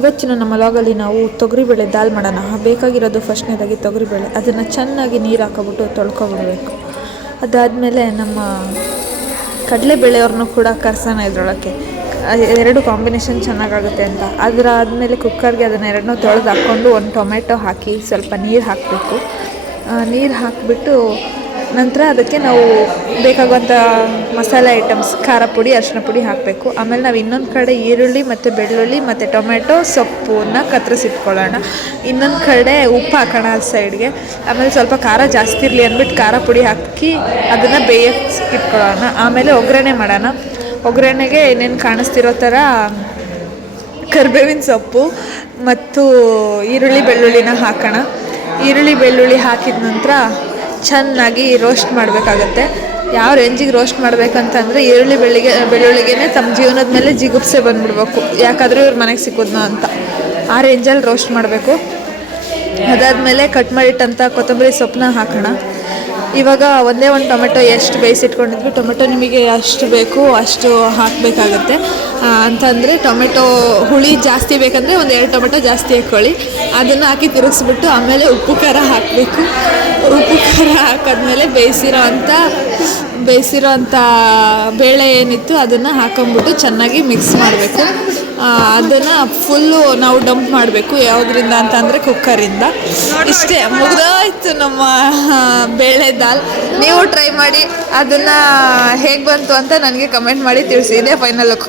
ಇವತ್ತಿನ ನಮ್ಮ ಲಾಗಲ್ಲಿ ನಾವು ತೊಗರಿಬೇಳೆ ದಾಲ್ ಮಾಡೋಣ. ಬೇಕಾಗಿರೋದು ಫಸ್ಟ್ನೇದಾಗಿ ತೊಗರಿಬೇಳೆ, ಅದನ್ನು ಚೆನ್ನಾಗಿ ನೀರು ಹಾಕೊಬಿಟ್ಟು ತೊಳ್ಕೊಬಿಡ್ಬೇಕು. ಅದಾದಮೇಲೆ ನಮ್ಮ ಕಡಲೆಬೇಳೆಯವ್ರನ್ನೂ ಕೂಡ ಕರ್ಸೋಣ ಇದರೊಳಕ್ಕೆ, ಎರಡು ಕಾಂಬಿನೇಷನ್ ಚೆನ್ನಾಗಾಗುತ್ತೆ ಅಂತ. ಆದಮೇಲೆ ಕುಕ್ಕರ್ಗೆ ಅದನ್ನು ಎರಡನ್ನೂ ತೊಳೆದು ಹಾಕ್ಕೊಂಡು ಒಂದು ಟೊಮೆಟೊ ಹಾಕಿ ಸ್ವಲ್ಪ ನೀರು ಹಾಕಬೇಕು. ನೀರು ಹಾಕಿಬಿಟ್ಟು ನಂತರ ಅದಕ್ಕೆ ನಾವು ಬೇಕಾಗುವಂಥ ಮಸಾಲೆ ಐಟಮ್ಸ್, ಖಾರ ಪುಡಿ, ಅರಿಶಿನ ಪುಡಿ ಹಾಕಬೇಕು. ಆಮೇಲೆ ನಾವು ಇನ್ನೊಂದು ಕಡೆ ಈರುಳ್ಳಿ ಮತ್ತು ಬೆಳ್ಳುಳ್ಳಿ ಮತ್ತು ಟೊಮೆಟೊ ಸೊಪ್ಪನ್ನ ಕತ್ತರಿಸಿಟ್ಕೊಳ್ಳೋಣ. ಇನ್ನೊಂದು ಕಡೆ ಉಪ್ಪು ಹಾಕೋಣ ಅದು ಸೈಡ್ಗೆ. ಆಮೇಲೆ ಸ್ವಲ್ಪ ಖಾರ ಜಾಸ್ತಿ ಇರಲಿ ಅಂದ್ಬಿಟ್ಟು ಖಾರ ಪುಡಿ ಹಾಕಿ ಅದನ್ನು ಬೇಯಕ್ಕೆ ಇಟ್ಕೊಳ್ಳೋಣ. ಆಮೇಲೆ ಒಗ್ಗರಣೆ ಮಾಡೋಣ. ಒಗ್ಗರಣೆಗೆ ಏನೇನು ಕಾಣಿಸ್ತಿರೋ ಥರ ಕರಿಬೇವಿನ ಸೊಪ್ಪು ಮತ್ತು ಈರುಳ್ಳಿ ಬೆಳ್ಳುಳ್ಳಿನ ಹಾಕೋಣ. ಈರುಳ್ಳಿ ಬೆಳ್ಳುಳ್ಳಿ ಹಾಕಿದ ನಂತರ ಚೆನ್ನಾಗಿ ರೋಸ್ಟ್ ಮಾಡಬೇಕಾಗತ್ತೆ. ಯಾವ ರೇಂಜಿಗೆ ರೋಸ್ಟ್ ಮಾಡಬೇಕಂತಂದರೆ ಈರುಳ್ಳಿ ಬೆಳ್ಳುಳ್ಳಿಗೆ ತಮ್ಮ ಜೀವನದ ಮೇಲೆ ಜಿಗುಪ್ಸೆ ಬಂದುಬಿಡ್ಬೇಕು, ಯಾಕಾದರೂ ಇವ್ರ ಮನೆಗೆ ಸಿಕ್ಕೋದ್ನೋ ಅಂತ. ಆ ರೇಂಜಲ್ಲಿ ರೋಸ್ಟ್ ಮಾಡಬೇಕು. ಅದಾದಮೇಲೆ ಕಟ್ ಮಾಡಿಟ್ಟಂಥ ಕೊತ್ತಂಬರಿ ಸೊಪ್ಪನ್ನ ಹಾಕೋಣ. ಇವಾಗ ಒಂದೇ ಒಂದು ಟೊಮೆಟೊ ಎಷ್ಟು ಬೇಯಿಸಿಟ್ಕೊಂಡಿದ್ವಿ, ಟೊಮೆಟೊ ನಿಮಗೆ ಎಷ್ಟು ಬೇಕು ಅಷ್ಟು ಹಾಕಬೇಕಾಗತ್ತೆ. ಅಂತಂದರೆ ಟೊಮೆಟೊ ಹುಳಿ ಜಾಸ್ತಿ ಬೇಕಂದರೆ ಒಂದು 2 ಟೊಮೆಟೊ ಜಾಸ್ತಿ ಹಾಕ್ಕೊಳ್ಳಿ. ಅದನ್ನು ಹಾಕಿ ತಿರುಗಿಸ್ಬಿಟ್ಟು ಆಮೇಲೆ ಉಪ್ಪು ಖಾರ ಹಾಕಬೇಕು. ಉಪ್ಪು ಖಾರ ಹಾಕಿದ್ಮೇಲೆ ಬೇಯಿಸಿರೋ ಅಂಥ ಬೇಳೆ ಏನಿತ್ತು ಅದನ್ನು ಹಾಕೊಂಬಿಟ್ಟು ಚೆನ್ನಾಗಿ ಮಿಕ್ಸ್ ಮಾಡಬೇಕು. ಅದನ್ನು ಫುಲ್ಲು ನಾವು ಡಂಪ್ ಮಾಡಬೇಕು. ಯಾವುದರಿಂದ ಅಂತಂದರೆ ಕುಕ್ಕರಿಂದ. ಇಷ್ಟೇ, ಮುಗಿದೋಯ್ತು ನಮ್ಮ ಬೇಳೆ ದಾಲ್. ನೀವು ಟ್ರೈ ಮಾಡಿ, ಅದನ್ನು ಹೇಗೆ ಬಂತು ಅಂತ ನನಗೆ ಕಮೆಂಟ್ ಮಾಡಿ ತಿಳಿಸಿ. ಇದೇ ಫೈನಲ್ ಲುಕ್.